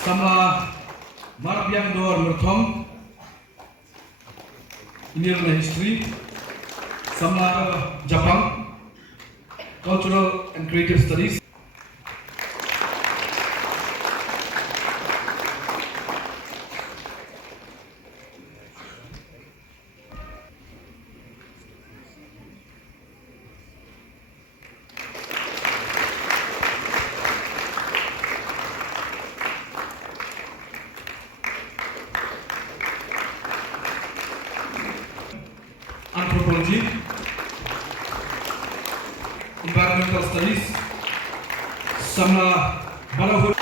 sama Marbiang Dor Merthom Indian History sama Japan Cultural and Creative Studies. Anthropology, Environmental Studies, sama Balahur.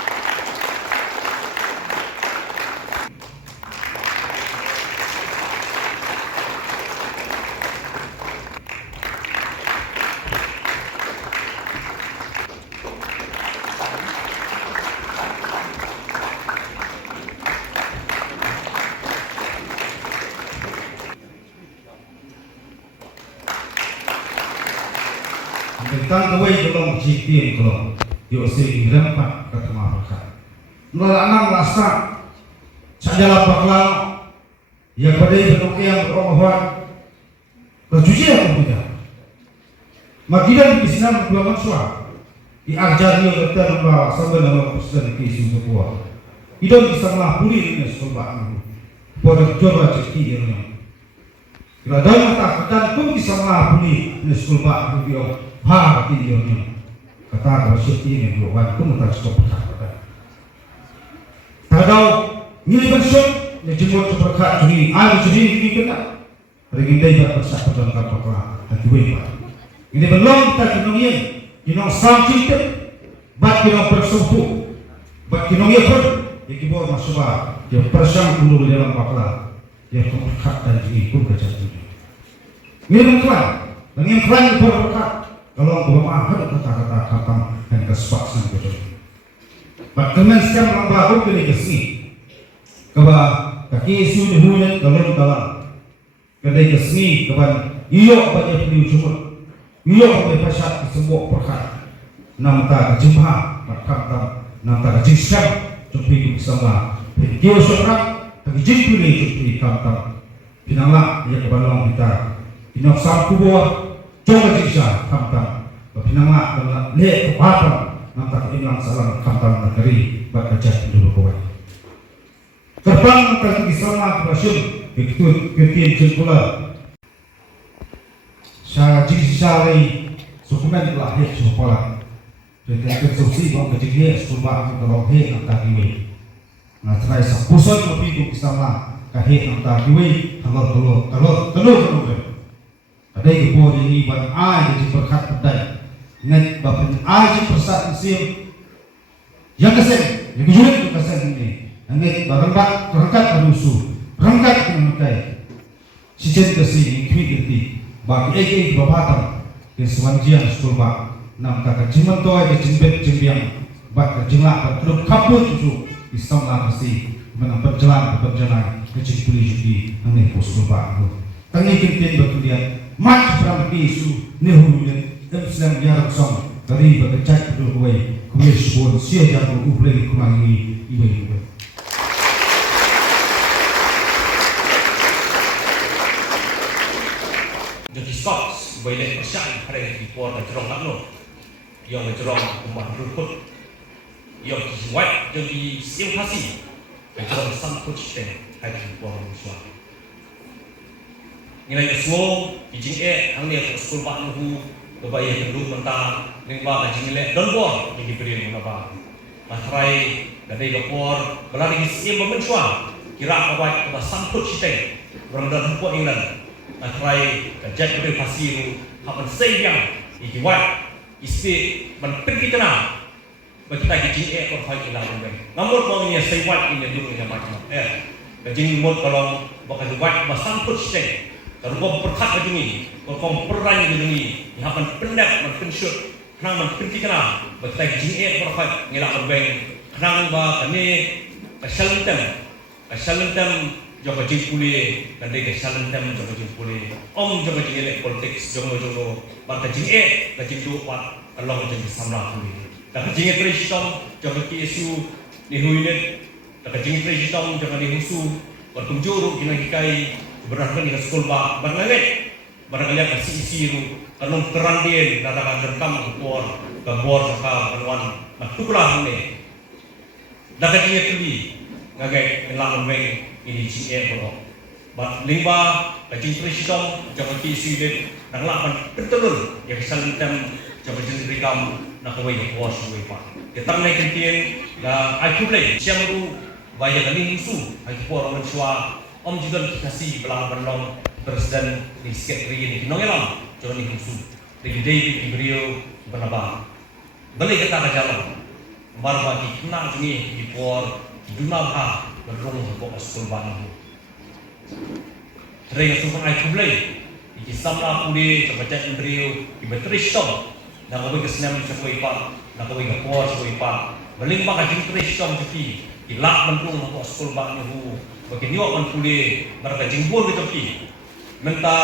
Tentang kawai kolong cikin kolong diusir dirempat kata maafkan. Nolak rasa sajalah bakal yang pada bentuk yang beromohan tercuci yang tidak. Makidan di sini dua manusia diajari oleh terbawa sambil dalam persen kisi sebuah. Idon bisa melapuri ini sebuah pada coba cekik ini. Kalau dalam tak pun bisa melapuri ini sebuah video. Hati dia kata bersyukur ini bukan pun tak stop kata. Tahu ini bersyukur ni jemput berkat ini, air jadi ini kena. Pergi dia berpesak dalam kapal hati wei. Ini belum tak kinong sampai itu, bat kinong bersuatu, bat kinong ia pun, ikibo masuklah, dia persang dulu dalam kapal, dia berkat dan ini pun kejadian. Ini berkat, dan yang lain berkat. Kalau rumah ada kata-kata khatam dan kesepakatan betul. Bahkan setiap orang baru kini kesini, keba kaki isu dihujan dalam kedai kesini keba iyo bagi pilihan cuma iyo bagi pasal semua perkara. Nampak jemaah berkhatam, nampak jisim jumpi bersama. Dia seorang bagi jumpi jumpi khatam. Pinanglah ia kebalong kita. Pinang sapu buah. Coba jika kampang, pinama dalam leh kepatam, nampak ilang salam kampang negeri berkerja dulu kau. Terbang terus di sana bersyukur, ikut ketiin jengkula. Saya jika dokumen telah sekolah, dengan konstruksi bang kejadian sekolah kalau antar diwe. Ngatrai pusat lebih di sana antar diwe, kalau ada yang boleh ini buat air jadi berkat pedai. Ingat bapak air persat musim yang kesen, yang kejuan itu kesen ini. Ingat berangkat berusuh, berangkat menukai. Sejak kesini kiri bagi bapak yang sewanjian sekolah nam kata jiman toy ke jimbet jimbiang bat kejenglah terus kabut itu Islam lah mesti menampak jalan ke jikuli jadi angin sekolah. Tangi kintin berkuliah. Mat perang isu nehulen Islam jarak song dari berkecak dulu kue sebut sia jarak ubleng kumangi ibu. Jadi Scots boleh percaya pada di puan cerong lalu yang cerong rumah rukut yang white jadi simpasi cerong sangkut sistem ada di puan musuh. Nilai semua ijin angnya sekolah pak nuhu kebayang dulu mentang lingba kajing nilai don bor yang diberi menapa matrai gadai lapor belari isi memencuang kira kawai kepada sangkut sistem berangkat hukum England matrai kajat beri pasiru kapan sayang ikiwat isi menpergi kena bagi kita ijin korfai ilang beri namun mau ini saywat ini dulu yang macam kajing mut kalau bakal buat sangkut sistem. Kalau kau berkat begini, kau perang begini, yang akan pendak menpensyut, kenang menpenti kenal, bertai jinget berkat ngelak berbeng, kenang kene kesalantem jaga jimpuli, nanti kesalantem jaga jimpuli, jaga jinget politik, jogo berkat jinget, kajindu wat Allah jadi samlah puli. Tapi jinget Kristen jaga isu dihuinet jing presidom jangan dihusu bertunjuk kina hikai berarti dengan sekolah barangkali barangkali kasih isi kanong terandien dadakan derkam keluar kabor saka kanuan nah tukulah ini dapat ingat tuli ngagai elang meng ini jing bro bat lingba kajing presidom jangan isi deh nang lapan betul yang salintem jangan jing rekam nak kawai keluar suwe pak kita naik kentien na aku play siang tu bayar kami musuh aku keluar orang sua om juga kasih belah belang presiden di sekretari ini nongelam jangan ni musuh dari David Ibrio benaba balik kita ke jalan marba di kena ni di por dunabha berung ko sekolah baru Ring sukan aku play di samla pudi coba cek Ibrio di betristom na kawai kesenam sekoi pak na kawai kapor sekoi pak baling pak kajing kristom jeki ilak mentung ko sekolah baru hu bagi niwa man pudi berkajing bor ke jeki menta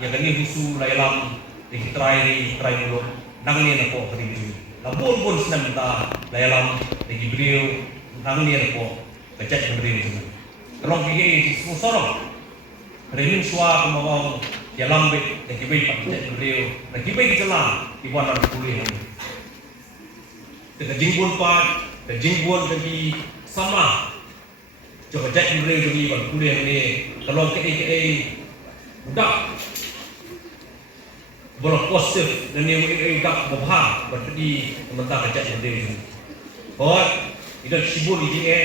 yang kini husu lailam di trai mulut nang ni nako kering la bor senam menta lailam di Ibrio nang ni nako kecek Ibrio tu kalau gigi semua sorong remin suah pemawang ya lambe dan kibai pak cek Ibrio dan kibai dicelah di buanan kuliah ini dengan jingbun pak dan jingbun dari sama coba cek Ibrio dari buanan kuliah ini kalau ke udah boleh positif dan yang agak berbahar berarti sementara cek Ibrio ini oh itu sibuk di sini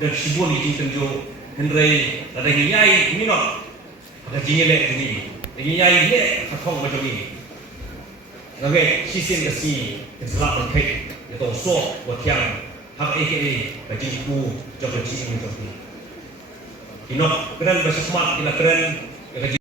dan sibuk di sini tunjuk Henry ada nyai minot ada jingilek ini lagi nyai ni kakong macam ni okay sisin kasi keselak berkait itu sok buat yang hak AKA bagi ku jaga jing ni tu inok keren bersama kita keren